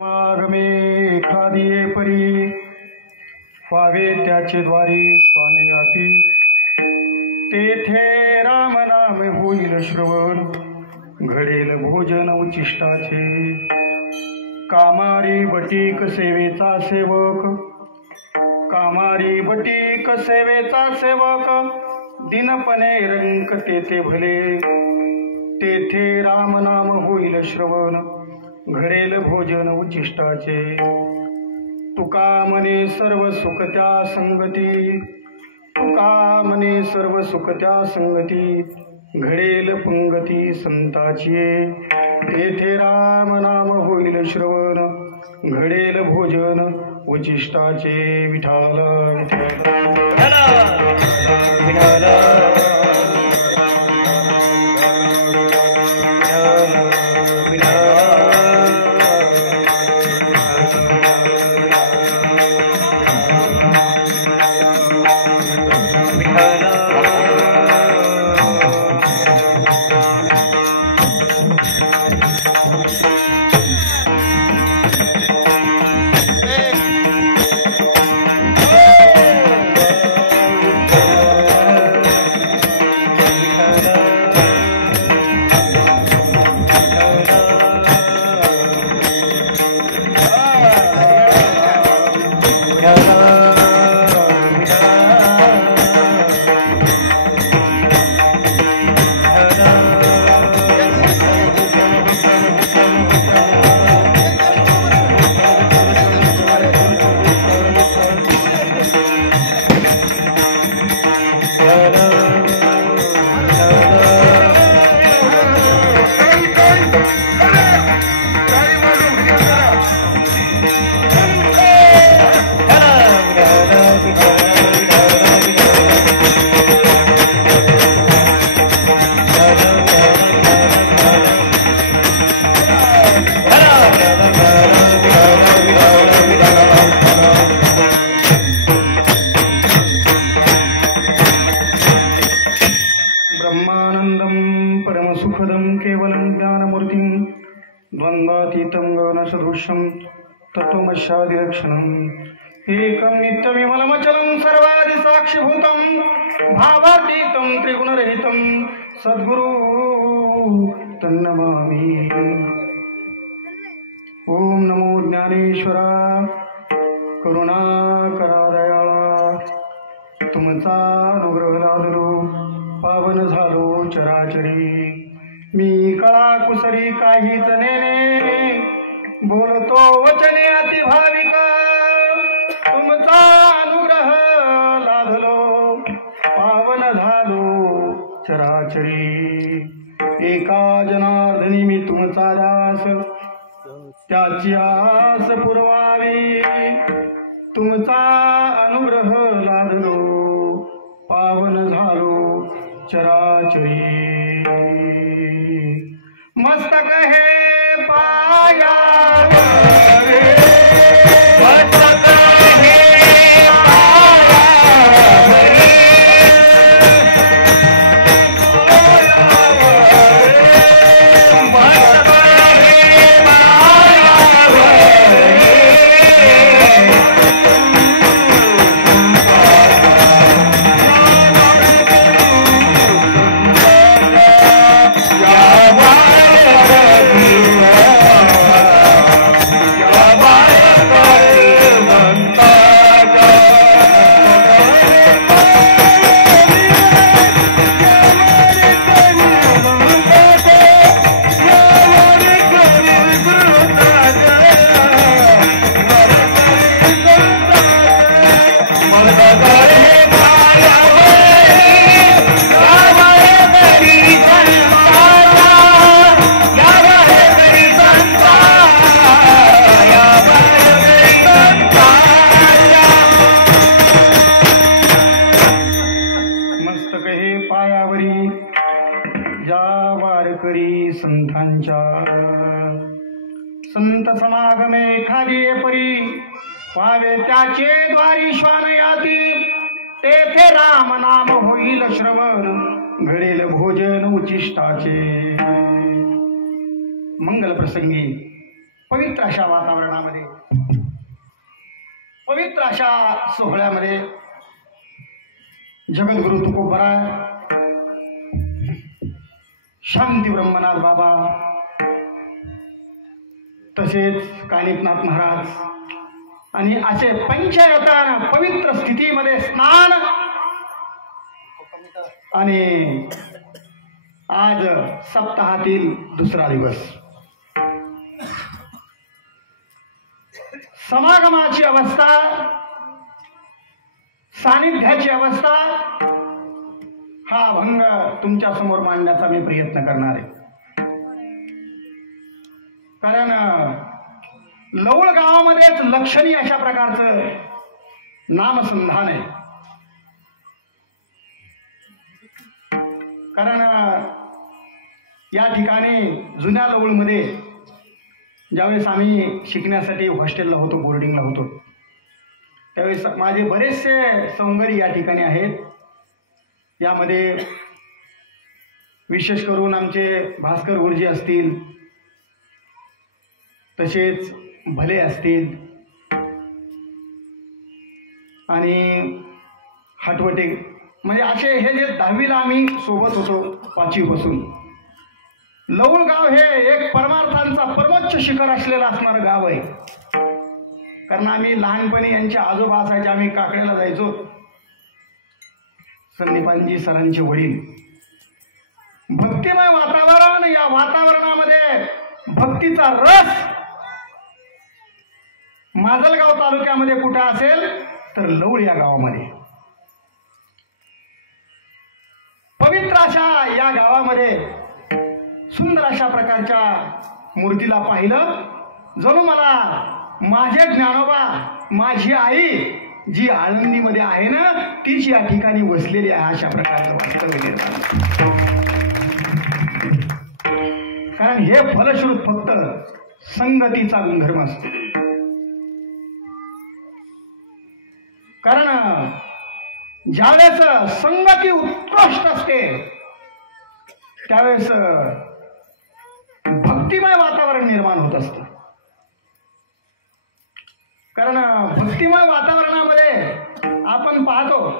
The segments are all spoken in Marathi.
मागमे एखादी परी व्हावे त्याचे द्वारी स्वामिनाती तेथे राम नाम होईल श्रवण घडेल भोजन उचिष्टाचे कामारी बटीक सेवेचा सेवक कामारी बटीक सेवेचा सेवक दिनपणे रंक तेथे भले तेथे राम नाम होईल श्रवण घडेल भोजन उचिष्टाचे तुका मने सर्व सुख त्या संगती तुका मने सर्व सुख त्या संगती घडेल पंगती संताची तेथे राम नाम होईल श्रवण घडेल भोजन उचिष्टाचे विठाल तत्वमस्यादिलक्षणम् एकं नित्यविमलमचलं सर्वादिसाक्षिभूतं भावातीतं त्रिगुणरहितं सद्गुरु तन्नमामि। ओम नमो ज्ञानेश्वरा करुणाकरा दयाळा तुमचा अनुग्रह लादलो पावन झालो चराचरी मी कळा कुसरी काहीच नेने बोलतो वचने अति भाविका तुमचा अनुग्रह लाधलो पावन झालो चराचरी एका जनार्दनी मी तुमचा दास त्याची आस पुरवावी तुमचा अनुग्रह लाधलो पावन झालो चराचरी मस्तक हे पाया संत समागमे एखादी परी पावे त्याचे द्वारी श्वानयाती तेथे राम नाम होईल श्रवण घडेल भोजन उचिष्टाचे मंगल प्रसंगी पवित्र अशा वातावरणामध्ये, पवित्र अशा सोहळ्यामध्ये जगद्गुरु तुकोबरा, शांती ब्रह्मनाथ बाबा, तसेच कानिपनाथ महाराज आणि असे पंचयतन पवित्र स्थितीमध्ये स्नान, आणि आज सप्ताहातील दुसरा दिवस समागमाची अवस्था, सानिध्याची अवस्था, हा भंग तुमच्या समोर मांडण्याचा मी प्रयत्न करणार आहे. कारण लवळ गावामध्येच लक्षणीय अशा प्रकारचं नामसंधान आहे. कारण या ठिकाणी जुन्या लवळमध्ये ज्यावेळेस आम्ही शिकण्यासाठी हॉस्टेलला होतो, बोर्डिंगला होतो, त्यावेळेस माझे बरेचसे सौंगरी या ठिकाणी आहेत. यामध्ये विशेष करून आमचे भास्कर गुरुजी असतील, तसेच भले असतील आणि हटवटे, म्हणजे असे हे जे 10वीला आम्ही सोबत होतो 5वीपासून. लवळ गाव हे एक परमार्थांचा परमोच्च शिखर असलेलं असणारं गाव आहे. कारण आम्ही लहानपणी यांचे आजोबा असायचे, आम्ही काकड्याला जायचो. संदीपानजी सरांचे वडील. भक्तिमय वातावरण, या वातावरणामध्ये भक्तीचा रस माजलगाव तालुक्यामध्ये कुठे असेल तर लवळ या गावामध्ये. पवित्र अशा या गावामध्ये सुंदर अशा प्रकारच्या मूर्तीला पाहिलं, जणू मला माझे ज्ञानोबा, माझी आई जी आळंदीमध्ये आहे ना, तीच या ठिकाणी वसलेली आहे, अशा प्रकारचं वास्तव्य निर्माण. कारण हे फलश्रुत फक्त संगतीचा गुणधर्म असतो. कारण ज्यावेळेस संगती उत्कृष्ट असते त्यावेळेस भक्तिमय वातावरण निर्माण होत असतं. कारण भक्तिमय वातावरणामध्ये आपण पाहतो,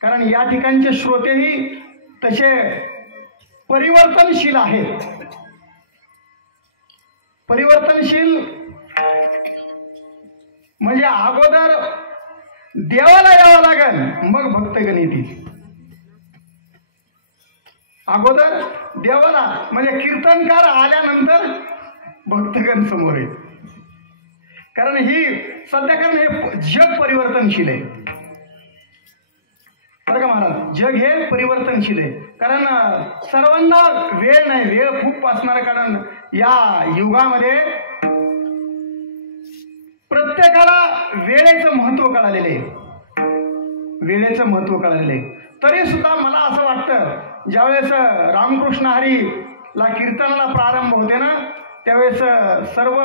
कारण या ठिकाणचे श्रोतेही तसे परिवर्तनशील आहेत. परिवर्तनशील म्हणजे अगोदर देवाला यावं लागेल, मग भक्तगण येतील. अगोदर देवाला म्हणजे कीर्तनकार आल्यानंतर भक्तगण समोर येत. कारण ही सध्या कारण हे जग परिवर्तनशील आहे बरं का महाराज. जग हे परिवर्तनशील आहे. कारण सर्वांना वेळ नाही, वेळ खूप असणार. कारण या युगामध्ये प्रत्येकाला वेळेचं महत्व कळालेलं आहे, वेळेचं महत्व कळालेलं आहे. तरी सुद्धा मला असं वाटतं, ज्यावेळेस रामकृष्ण हरीला कीर्तनाला प्रारंभ होते ना, त्यावेळेस सर्व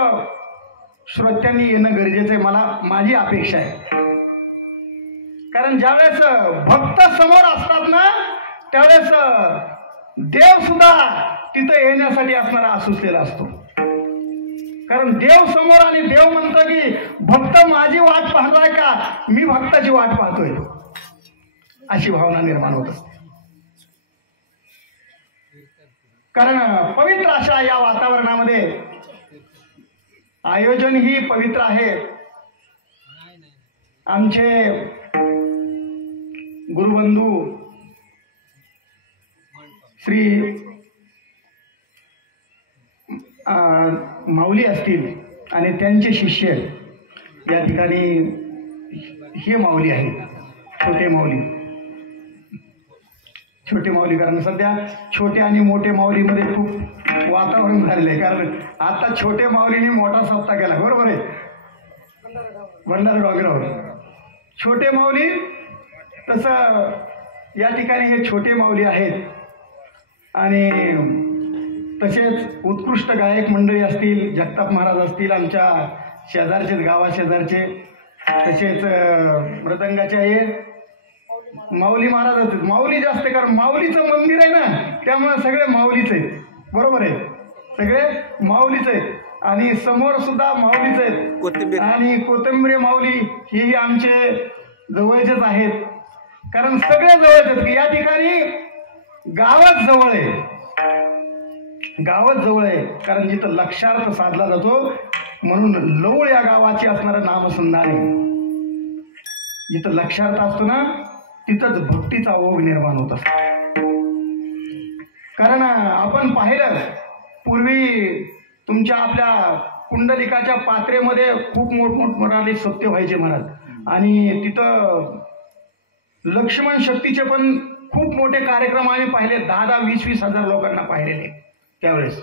श्रोत्यांनी येणं गरजेचं आहे, माझी अपेक्षा आहे. कारण ज्यावेळेस भक्त समोर असतात ना, त्यावेळेस देव सुद्धा तिथं येण्यासाठी असणारा असुसलेला असतो. कारण देव समोर, आणि देव म्हणतो की भक्त माझी वाट पाहताय का, मी भक्ताची वाट पाहतोय, अशी भावना निर्माण होत असते. कारण पवित्र अशा या वातावरणामध्ये आयोजन ही पवित्र आहे. आमचे गुरुबंधू श्री माऊली असतील आणि त्यांचे शिष्य या ठिकाणी हे माऊली आहे, छोटे माऊली. छोटे माऊली, कारण सध्या छोटे आणि मोठे माऊलीमध्ये खूप वातावरण झालेलं आहे. कारण आता छोटे माऊलीने मोठा सप्ताह केला, बरोबर आहे, भंडारा डोंगरावर. छोटे माऊली तसं या ठिकाणी हे छोटे माऊली आहेत. आणि तसेच उत्कृष्ट गायक मंडळी असतील, जगताप महाराज असतील, आमच्या शेजारचेच, गावा शेजारचे. तसेच मृदंगाचे हे माऊली महाराज असतील. माऊली जास्त, कारण माऊलीचं मंदिर आहे ना, त्यामुळे सगळे माऊलीच आहेत, बरोबर आहे, सगळे माऊलीच आहेत. आणि समोर सुद्धा माऊलीच आहेत आणि कोथिंबीर माऊली ही आमचे जवळचेच आहेत. कारण सगळे जवळच आहेत की या ठिकाणी गावच जवळ आहे, गावच जवळ आहे. कारण जिथं लक्षार्थ साधला जातो म्हणून लवळ या गावाची असणारं नामसंधान आहे. जिथं लक्षार्थ असतो ना तिथंच भक्तीचा ओघ निर्माण होत असतो. कारण आपण पाहिलं पूर्वी तुमच्या आपल्या कुंडलिकाच्या पात्रेमध्ये खूप मोठमोठाले सत्य व्हायचे महाराज. आणि तिथं लक्ष्मण शक्तीचे पण खूप मोठे कार्यक्रम आम्ही पाहिले. 10,000 20,000 हजार लोकांना पाहिलेले त्यावेळेस.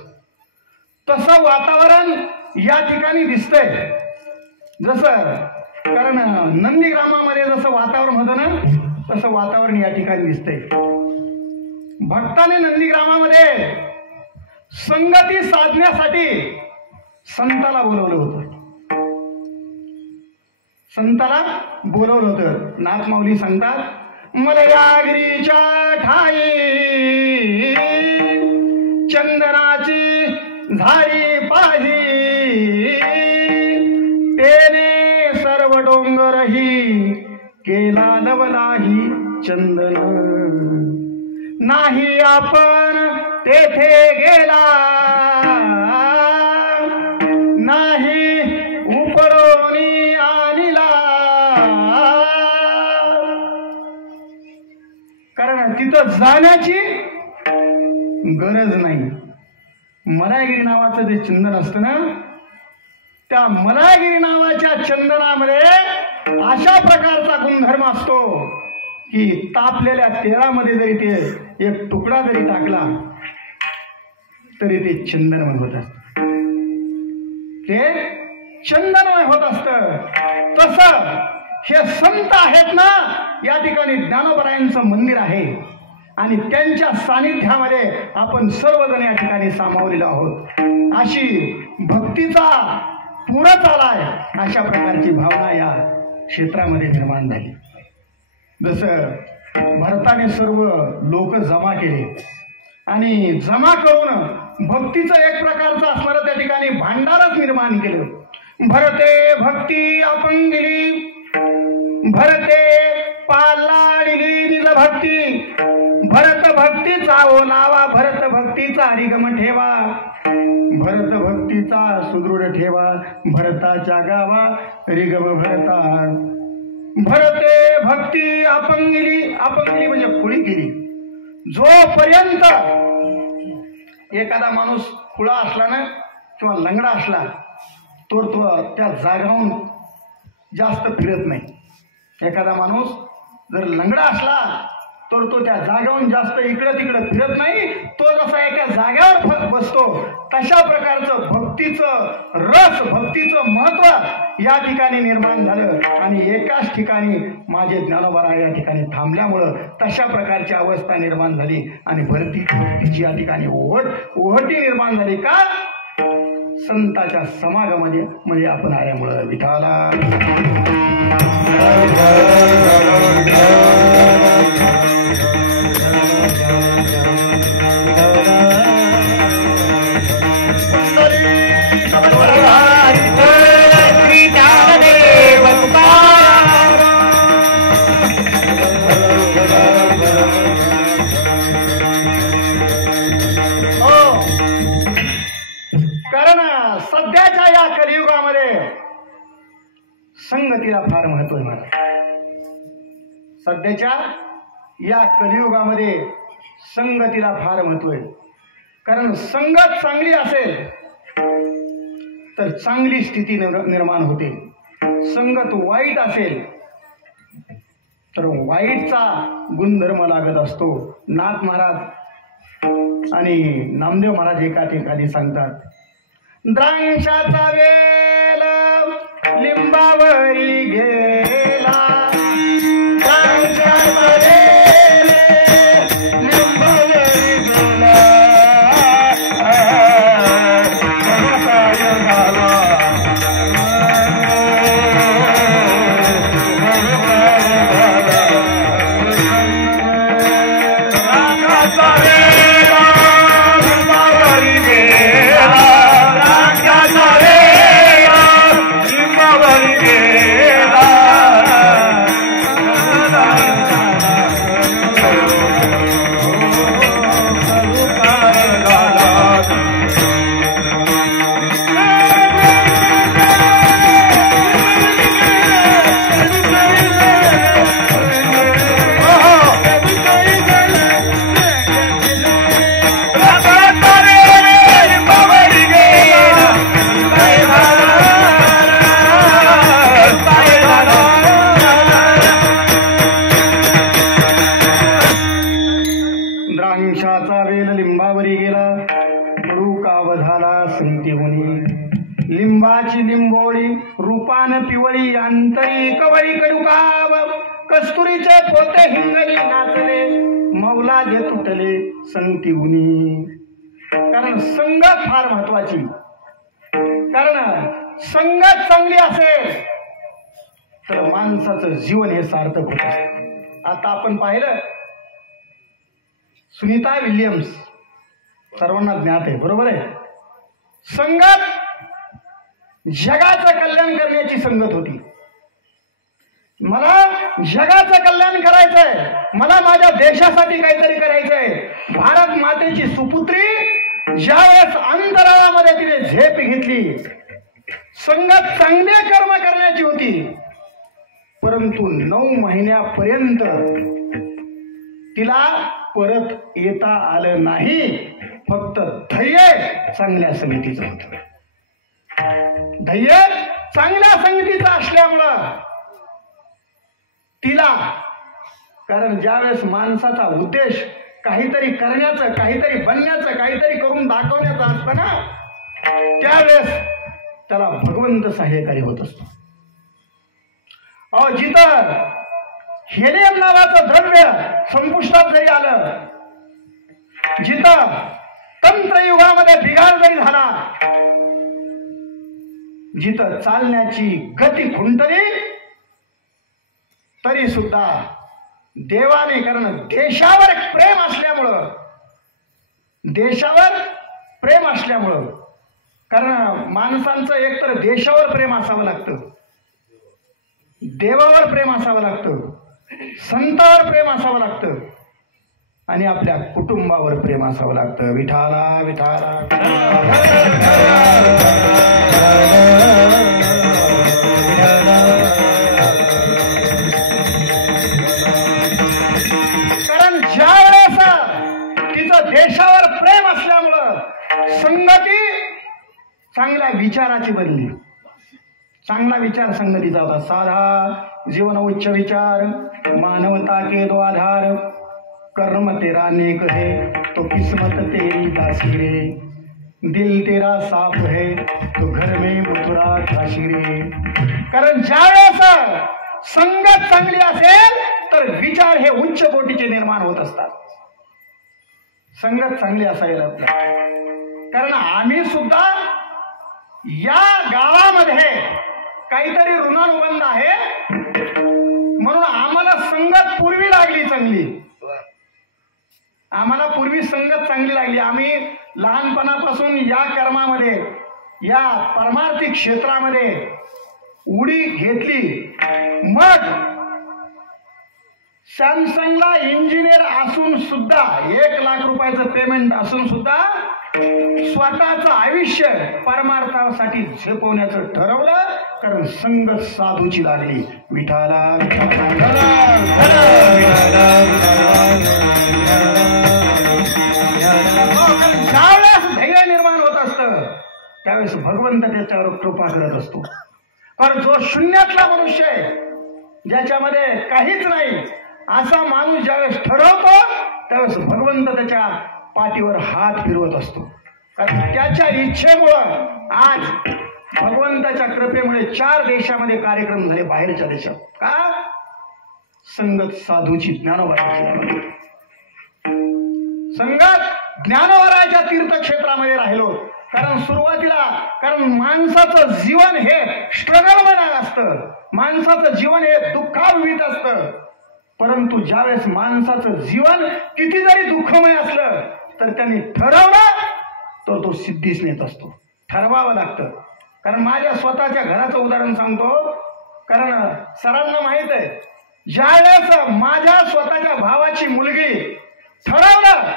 तसं वातावरण या ठिकाणी दिसतंय. जसं कारण नंदीग्रामामध्ये जसं वातावरण होतं ना तसं वातावरण या ठिकाणी दिसतंय. भक्ताने नंदीग्रामामध्ये संगती साधण्यासाठी संताला बोलवलं होतं. संताला बोलवलं होतं. नाथ माऊली सांगतात मलयागिरीच्या ठाई चंदनाची झाडी पाही तेने सर्व डोंगरही केला लवलाही चंदन नाही आपण तेथे गेला नाही उपडोनी आणला. कारण तिथं जाण्याची गरज नाही. मलायगिरी नावाचं जे चंदन असतं ना त्या मलायगिरी नावाच्या चंदनामध्ये अशा प्रकारचा गुणधर्म असतो की तापलेल्या तेलामध्ये जरी ते एक तुकडा जरी टाकला तरी ते चंदनमय होत असत. ते चंदनमय होत असत. तसं हे संत आहेत ना या ठिकाणी ज्ञानोबरायांचं मंदिर आहे आणि त्यांच्या सानिध्यामध्ये आपण सर्वजण या ठिकाणी सामावलेलो आहोत. अशी भक्तीचा पूरच आलाय अशा प्रकारची भावना या क्षेत्रामध्ये निर्माण झाली. जसं भरताने सर्व लोक जमा केले आणि जमा करून भक्तीचं एक प्रकारचं असणारं त्या ठिकाणी भांडारच निर्माण केलं. भरते भक्ती अपंगिली भरते पालाडिली निज भक्ती भरत भक्तीचा ओलावा भरत भक्तीचा हरिगम ठेवा भरत भक्तीचा सुदृढ ठेवा भरताच्या गावा रिगम भरता. भरते भक्ती अपंगिली अपंगिली म्हणजे खुळी केली. जोपर्यंत एखादा माणूस खुळा असला ना किंवा लंगडा असला तो त्या जागाहून जास्त फिरत नाही. एखादा माणूस जर लंगडा असला तर तो त्या जागेवरून जास्त इकडं तिकडं फिरत नाही. तो जसा एका जागेवर बसतो तशा प्रकारचं भक्तीचं रस भक्तीचं महत्व या ठिकाणी निर्माण झालं. आणि एकाच ठिकाणी माझे ज्ञानोबा या ठिकाणी थांबल्यामुळं तशा प्रकारची अवस्था निर्माण झाली आणि भक्तीची या ठिकाणी ओहटी निर्माण झाली. का संताच्या समागमामध्ये म्हणजे आपण आल्यामुळं. विठाला सध्याच्या या कलियुगामध्ये संगतीला फार महत्व आहे महाराज. सध्याच्या या कलियुगामध्ये संगतीला फार महत्व आहे. कारण संगत चांगली असेल तर चांगली स्थिती निर्माण होते. संगत वाईट असेल तर वाईटचा गुणधर्म लागत असतो. नाथ महाराज आणि नामदेव महाराज एका ठिकाणी सांगतात द्राक्षाचा वेल लिंबावरी गेला द्राक्षाचा वेल लिंबावरी गेला द्राक्षाचा लिंबोळी रूपान पिवळी अंतरी कवळी कडुकाव कस्तुरीचे पोते हिंगणी नाचले मौला जे तुटले संगती उनी. कारण संगत फार महत्वाची. कारण संगत चांगली असेल तर माणसाचं जीवन हे सार्थक होत असतं. आता आपण पाहिलं सुनीता विल्यम्स सर्वांना ज्ञात आहे, बरोबर आहे. संगत जगाचं कल्याण करण्याची संगत होती. मला जगाचं कल्याण करायचंय, मला माझ्या देशासाठी काहीतरी करायचंय. भारत मातेची सुपुत्री ज्यावेळेस अंतराळामध्ये तिने झेप घेतली, संगत चांगले कर्म करण्याची होती, परंतु 9 महिन्यापर्यंत तिला परत येता आलं नाही. फक्त धैर्य चांगल्या संगतीचं होतं. धैर्य चांगल्या संगतीचं असल्यामुळं तिला, कारण ज्यावेळेस माणसाचा उद्देश काहीतरी करण्याचं, काहीतरी बनण्याचं, काहीतरी करून दाखवण्याचं असतं ना, त्यावेळेस त्याला भगवंत सहाय्यकारी होत असतो. जिथं हेलियम नावाचं द्रव्य संपुष्टात जरी आलं, जिथं तंत्रयुगामध्ये बिघाड जरी झाला, जिथं चालण्याची गती खुंटली, तरी सुद्धा देवाने, कारण देशावर प्रेम असल्यामुळं, देशावर प्रेम असल्यामुळं, कारण माणसांचं एकतर देशावर प्रेम असावं लागतं, देवावर प्रेम असावं लागतं, संतावर प्रेम असावं लागतं, आणि आपल्या कुटुंबावर प्रेम असावं लागतं. विठाला विठाला कारण ज्या वेळेस तिचं देशावर प्रेम असल्यामुळं संगती चांगल्या विचाराची बनली. चांगला विचार संगतीचा होता. साधा जीवन उच्च विचार, मानवता के दो आधार, कर्म तेरा नेक है तो किस्मत तेरी दासी रे, दिल तेरा साफ है तो घर में मथुरा काशी रे. कारण ज्यावेळेस संगत चांगली असेल तर विचार हे उच्च कोटीचे निर्माण होत असतात. संगत चांगली असायला, कारण आम्ही सुद्धा या गावामध्ये काहीतरी ऋणानुबंध आहे, म्हणून आम्हाला संगत पूर्वी लागली चांगली. आम्हाला पूर्वी संगत चांगली लागली. आम्ही लहानपणापासून या कर्मामध्ये, या परमार्थिक क्षेत्रामध्ये उडी घेतली. मग सॅमसंगला इंजिनियर असून सुद्धा, 1 लाख रुपयाचं पेमेंट असून सुद्धा स्वतःचं आयुष्य परमार्थासाठी झेपवण्याचं ठरवलं, कारण संगत साधूची लागली. विठाला ज्यावेळेस धैर्य निर्माण होत असतं त्यावेळेस भगवंत त्याच्यावर कृपा करत असतो. कारण जो शून्यातला मनुष्य आहे, ज्याच्यामध्ये काहीच नाही, असा माणूस ज्यावेळेस ठरवतो त्यावेळेस भगवंत त्याच्या पाठीवर हात फिरवत असतो. कारण त्याच्या इच्छेमुळं आज भगवंताच्या कृपेमुळे 4 देशामध्ये कार्यक्रम झाले, बाहेरच्या देशात. का? संगत साधूची, ज्ञानोबाची संगत. ज्ञानोबाच्या तीर्थक्षेत्रामध्ये राहिलो. कारण सुरुवातीला, कारण माणसाचं जीवन हे स्ट्रगलमध्ये असतं, माणसाचं जीवन हे दुःखावित असतं. परंतु ज्यावेळेस माणसाचं जीवन किती जरी दुःखमय असलं तर त्यांनी ठरवलं तर तो सिद्धीस नेत असतो. ठरवावं लागतं. कारण माझ्या स्वतःच्या घराचं उदाहरण सांगतो, कारण सरांना माहित आहे, ज्यावेळेस माझ्या स्वतःच्या भावाची मुलगी ठरवलं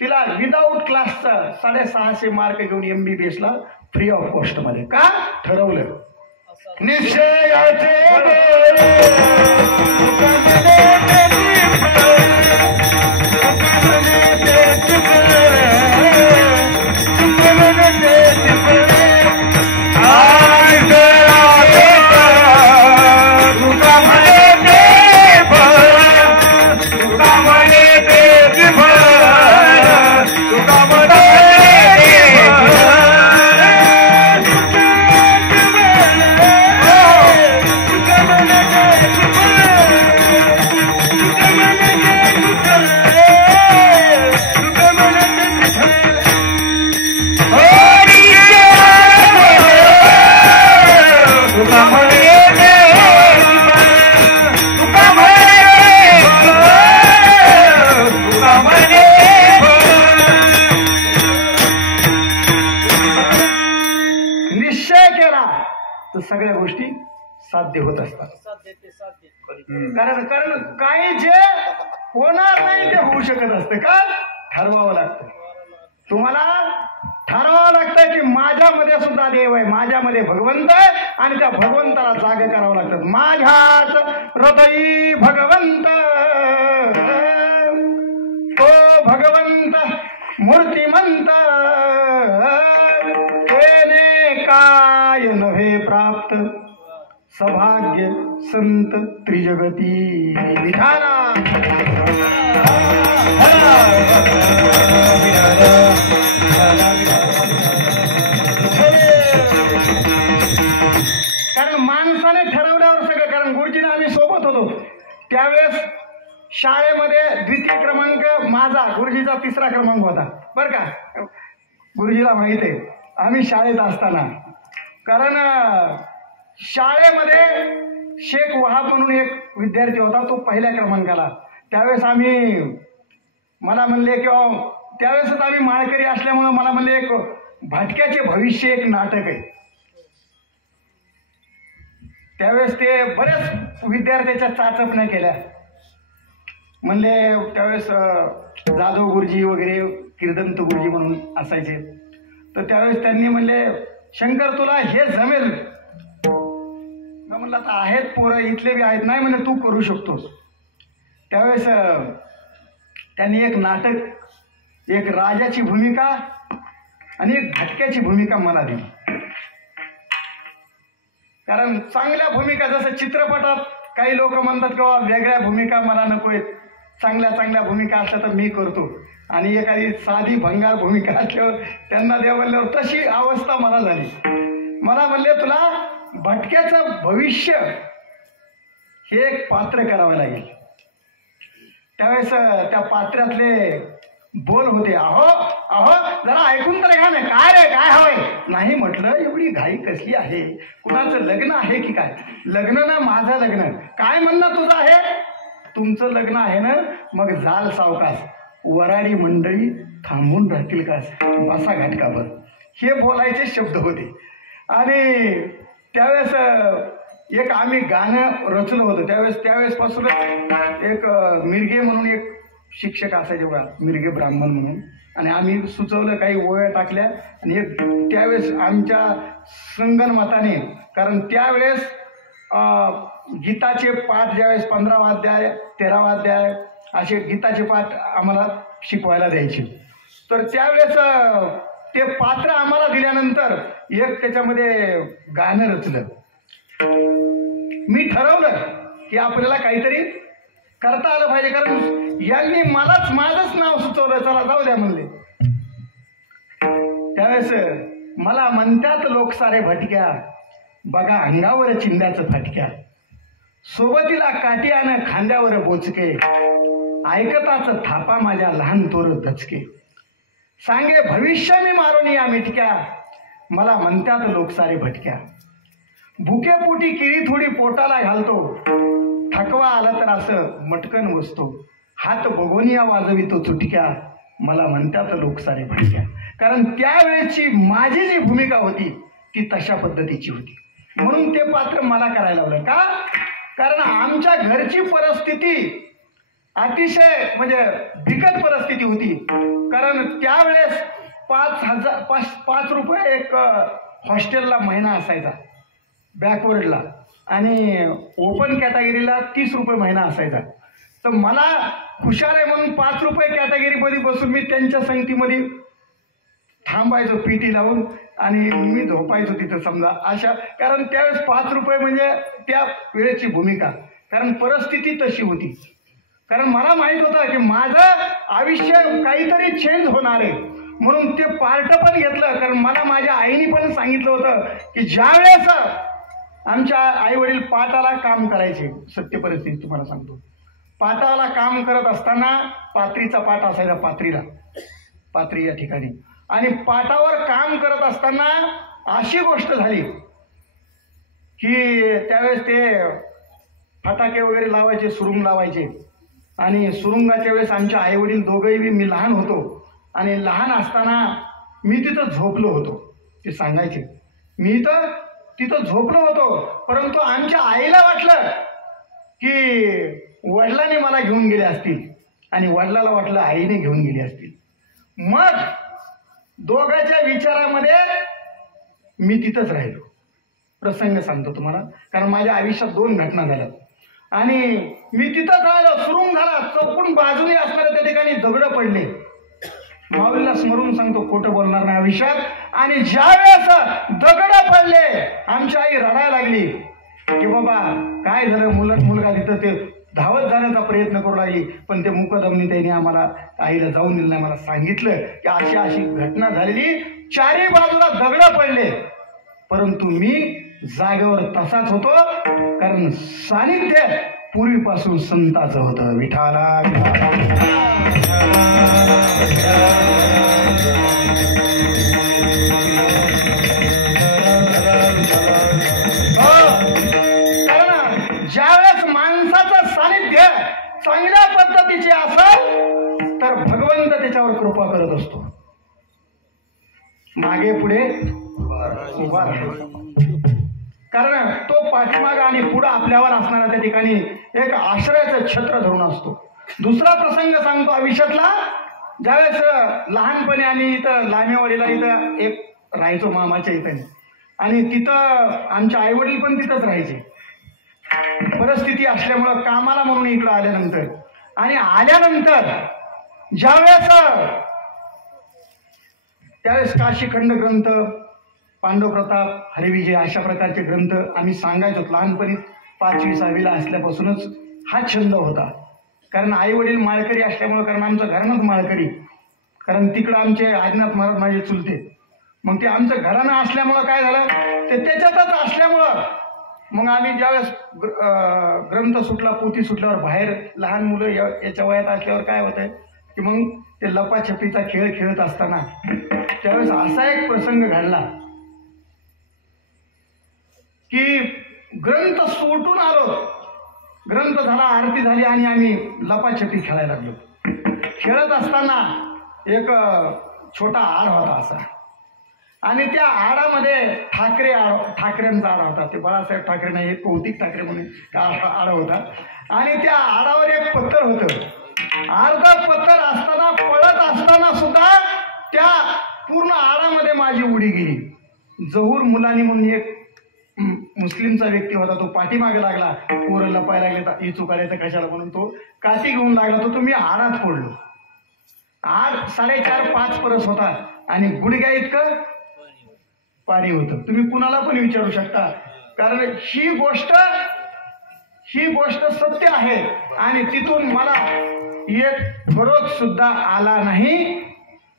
तिला विदाऊट क्लासचं 650 मार्क घेऊन MBBS ला फ्री ऑफ कॉस्ट मध्ये. का ठरवलं? निश्चयाचे निश्चय केला तर सगळ्या गोष्टी साध्य होत असतात. कारण कारण काही जे होणार नाही ते होऊ शकत असतं. का ठरवावं लागतं. तुम्हाला ठरवावं लागतं की माझ्यामध्ये सुद्धा देव आहे, माझ्यामध्ये भगवंत आहे आणि त्या भगवंताला जाग करावं लागतं. माझ्याच हृदयी भगवंत तो भगवंत मूर्तिमंत तेने काय नव्हे प्राप्त सौभाग्य संत त्रिजगती विधाना. कारण माणसाने ठरवल्यावर सगळं. कारण गुरुजीने आम्ही सोबत होतो त्यावेळेस शाळेमध्ये द्वितीय क्रमांक माझा, गुरुजीचा तिसरा क्रमांक होता बरं का. गुरुजीला माहित आहे आम्ही शाळेत असताना. कारण शाळेमध्ये शेख वहाब म्हणून एक विद्यार्थी होता, तो पहिल्या क्रमांकाला. त्यावेळेस आम्ही मला म्हणले किंवा त्यावेळेसच आम्ही माळकरी असल्यामुळं मला म्हणले एक भटक्याचे भविष्य एक नाटक आहे. त्यावेळेस ते बऱ्याच विद्यार्थ्याच्या चाचपण्या केल्या. म्हणले त्यावेळेस जाधव गुरुजी वगैरे कीर्तंत गुरुजी म्हणून असायचे. तर त्यावेळेस त्यांनी म्हणले शंकर तुला हे जमेल. म्हणलं आता आहेत पोरं इथले बी आहेत. नाही म्हणजे तू करू शकतोस. त्यावेळेस त्यांनी एक नाटक, एक राजाची भूमिका आणि एक भटक्याची भूमिका मला दिली. कारण चांगल्या भूमिका जसं चित्रपटात काही लोक म्हणतात किंवा वेगळ्या भूमिका मला नको आहेत, चांगल्या चांगल्या भूमिका असल्या तर मी करतो. आणि एखादी साधी भंगार भूमिका असल्यावर त्यांना द्या म्हणल्यावर तशी अवस्था मला झाली. मला म्हणले तुला भटक्याचं भविष्य हे एक पात्र करावं लागेल. त्यावेळेस त्या पात्रातले बोल होते, अहो अहो जरा ऐकून तर घ्या ना, काय रे काय हवंय. नाही म्हटलं एवढी घाई कसली आहे, कुणाचं लग्न आहे की काय. लग्न ना माझं लग्न. काय म्हणणं तुझं आहे. तुमचं लग्न आहे ना, मग जाल सावकाश, वराडी मंडळी थांबून राहतील का, बसा घाटकावर. हे बोलायचे शब्द होते. आणि त्यावेळेस एक आम्ही गाणं रचलं होतं. त्यावेळेसपासूनच एक मिरगे म्हणून एक शिक्षक असायचे बघा, मिरगे ब्राह्मण म्हणून. आणि आम्ही सुचवलं, काही ओव्या टाकल्या. आणि एक त्यावेळेस आमच्या संगणमताने, कारण त्यावेळेस गीताचे पाठ ज्यावेळेस 15वा अध्याय 13वा अध्याय असे गीताचे पाठ आम्हाला शिकवायला द्यायचे. तर त्यावेळेस ते पात्र आम्हाला दिल्यानंतर एक त्याच्यामध्ये गाणं रचलं. मी ठरवलं की आपल्याला काहीतरी करता आलं पाहिजे. कारण यांनी माझंच नाव सुचवलं, चला जाऊ द्या म्हणले. त्यावेळेस मला म्हणतात लोक सारे भटक्या, बघा अंगावर चिंध्याचं फाटक्या, सोबतीला काट्यानं खांद्यावर बोचके, ऐकताच थापा माझ्या लहान तोर दचके, सांगे भविष्य मी मारून या मिटक्या, मला म्हणतात लोक सारे भटक्या, भुके पोटी केळी थोडी पोटाला घालतो, थकवा आला तर असं मटकन बसतो, हात बघोनिया वाजवितो चुटक्या, मला म्हणतात लोक सारे भटक्या. कारण त्यावेळेची माझी जी भूमिका होती ती तशा पद्धतीची होती. म्हणून ते पात्र मला करायला लावलं. का? कारण आमच्या घरची परिस्थिती अतिशय म्हणजे बिकट परिस्थिती होती. कारण त्यावेळेस 5 रुपये एक हॉस्टेलला महिना असायचा बॅकवर्डला, आणि ओपन कॅटेगरीला 30 रुपये महिना असायचा. तर मला हुशार आहे म्हणून 5 रुपये कॅटेगरीमध्ये बसून मी त्यांच्या संगतीमध्ये थांबायचो पीटी लावून, आणि मी झोपायचो तिथं समजा अशा. कारण त्यावेळेस 5 रुपये म्हणजे त्या वेळेची भूमिका, कारण परिस्थिती तशी होती. कारण मला माहीत होतं की माझं आयुष्य काहीतरी चेंज होणार आहे, म्हणून ते पार्ट पण घेतलं. कारण मला माझ्या आईने पण सांगितलं होतं की ज्यावेळेस आमच्या आईवडील पाटाला काम करायचे, सत्य परिस्थिती तुम्हाला सांगतो, पाटाला काम करत असताना पात्रीचा पाट असायचा, पात्री या ठिकाणी, आणि पाटावर काम करत असताना अशी गोष्ट झाली की त्यावेळेस ते फटाके वगैरे लावायचे, सुरुंग लावायचे. आणि सुरुंगाच्या वेळेस आमच्या आईवडील दोघंही, मी लहान होतो आणि लहान असताना मी तिथं झोपलो होतो. ते सांगायचे मी तर तिथं झोपलो होतो, परंतु आमच्या आईला वाटलं की वडिलांनी मला घेऊन गेले असतील आणि वडिलाला वाटलं आईने घेऊन गेली असतील. मग दोघांच्या विचारामध्ये मी तिथंच राहिलो. प्रसंग सांगतो तुम्हाला, कारण माझ्या आयुष्यात 2 घटना झाल्या आणि मी तिथंच राहिलो. सुरुंग झाला, चौकून बाजूने असणाऱ्या त्या ठिकाणी दगड पडले. माऊलीला स्मरून सांगतो, खोटं बोलणार नाही आयुष्यात. आणि ज्या वेळेस दगड पडले, आमची आई रडायला लागली की बाबा काय झालं. मुलगा तिथं ते धावत जाण्याचा प्रयत्न करू लागली, पण ते मुकदमनी त्यांनी आम्हाला आईला जाऊन दिलं नाही. मला सांगितलं की अशी अशी घटना झालेली, 4ही बाजूला दगड पडले, परंतु मी जागेवर तसाच होतो, कारण सानिध्य पूर्वीपासून संताचं होतं. विठाला ज्यावेळेस माणसाचं सानिध्य चांगल्या पद्धतीचे असेल तर भगवंत त्याच्यावर कृपा करत असतो. मागे पुढे उभा राहतो, कारण तो पाठीमाग आणि पुढे आपल्यावर असणारा त्या ठिकाणी एक आश्रयाचं छत्र धरून असतो. दुसरा प्रसंग सांगतो आयुष्यातला. ज्यावेळेस लहानपणी आम्ही इथं लामेवाडीला इथं एक राहायचो मामाच्या इथं, आणि तिथं आमचे आईवडील पण तिथंच राहायचे. परिस्थिती असल्यामुळं कामाला म्हणून इकडं आल्यानंतर, आणि आल्यानंतर ज्यावेळेस त्यावेळेस काशीखंड ग्रंथ, पांडव प्रताप, हरिविजय अशा प्रकारचे ग्रंथ आम्ही सांगायचो. लहानपणी 5वी 6वीला असल्यापासूनच हा छंद होता. कारण आई वडील माळकरी असल्यामुळं, कारण आमचं घराणंच माळकरी, कारण तिकडं आमचे आदिनाथ महाराज माझे चुलते. मग ते आमचं घराणं असल्यामुळं काय झालं, ते त्याच्यातच असल्यामुळं मग आम्ही ज्यावेळेस ग्रंथ सुटला, पोथी सुटल्यावर बाहेर लहान मुलं याच्या वयात असल्यावर काय होतंय की मग ते लपाछपीचा खेळ खेळत असताना त्यावेळेस असा एक प्रसंग घडला की ग्रंथ सुटून आलो, ग्रंथ झाला, आरती झाली आणि आम्ही लपाछपी खेळायला लागलो. खेळत असताना एक छोटा आड होता असा, आणि त्या आडामध्ये ठाकरेंचा आडा होता. ते बाळासाहेब ठाकरे नाही, एक कौतिक ठाकरे म्हणून आडा होता. आणि त्या आडावर एक पत्तर होतं. अर्धा पत्तर असताना, पळत असताना सुद्धा त्या पूर्ण आडामध्ये माझी उडी गेली. जहूर मुलानी म्हणून एक मुस्लिमचा व्यक्ती होता, तो पाठीमागे लागला. पोरं लपायला लागले, ही चुकायचं कशाला म्हणून तो काठी घेऊन लागला. तो मी आडात पडलो. आड 4.5-5 परस होता आणि गुडघ्या इतकं पाणी होतं. तुम्ही कुणाला पण विचारू शकता, कारण ही गोष्ट सत्य आहे. आणि तिथून मला एक फरक सुद्धा आला नाही,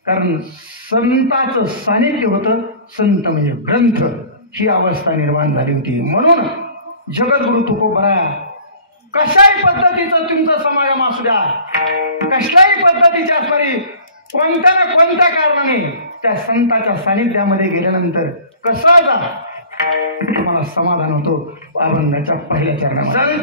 कारण संताचं सानिध्य होतं. संत म्हणजे ग्रंथ, ही अवस्था निर्माण झाली होती. म्हणून जगद्गुरु तुकोबराया कशाही पद्धतीचं तुमचं समागम असू द्या, कशाही पद्धतीच्या असणारी कोणत्या ना कोणत्या कारणाने त्या संताच्या सानिध्यामध्ये गेल्यानंतर कसं जा तुम्हाला समाधान होतो. अभंगाच्या पहिल्या चरणामध्ये